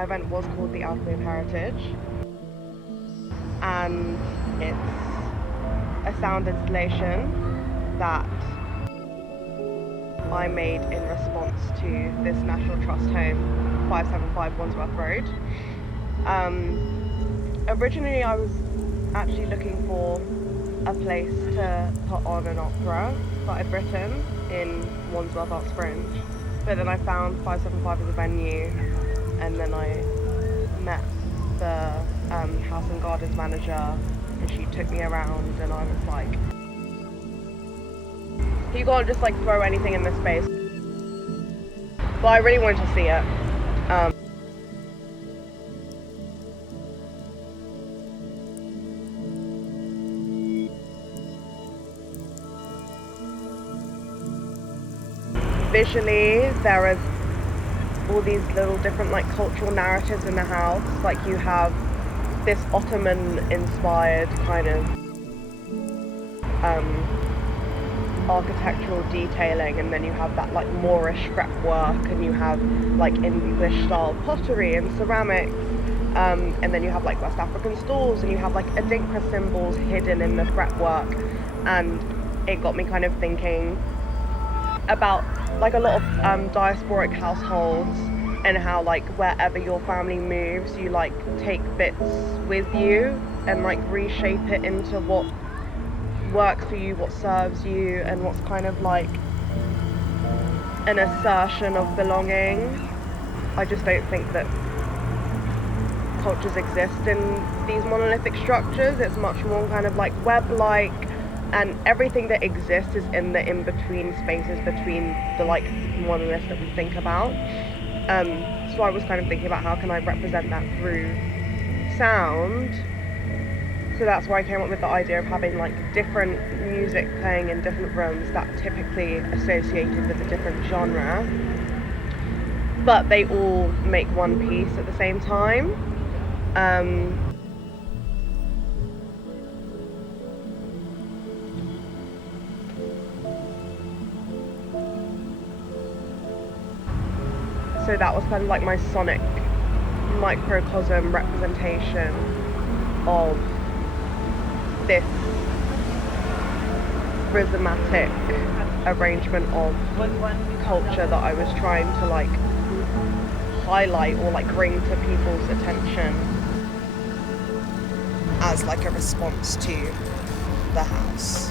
my event was called the Alchemy of Heritage, and it's a sound installation that I made in response to this National Trust home, 575 Wandsworth Road. Originally I was actually looking for a place to put on an opera that I'd written in Wandsworth Arts Fringe, but then I found 575 as a venue, and then I met the House and Gardens manager, and she took me around, and I was like, you can't just like throw anything in this space. But I really wanted to see it. Visually, there is all these little different like cultural narratives in the house. Like you have this Ottoman-inspired kind of architectural detailing, and then you have that like Moorish fretwork, and you have like English-style pottery and ceramics, and then you have like West African stalls, and you have like Adinkra symbols hidden in the fretwork, and it got me kind of thinking about like a lot of diasporic households, and how like wherever your family moves, you like take bits with you and like reshape it into what works for you, what serves you, and what's kind of like an assertion of belonging. I just don't think that cultures exist in these monolithic structures. It's much more kind of like web-like, and everything that exists is in the in-between spaces between the like monoliths that we think about. So I was kind of thinking about how can I represent that through sound. So that's why I came up with the idea of having like different music playing in different rooms that typically associated with a different genre, but they all make one piece at the same time. So that was kind of like my sonic microcosm representation of this rhythmatic arrangement of culture that I was trying to like highlight or like bring to people's attention as like a response to the house.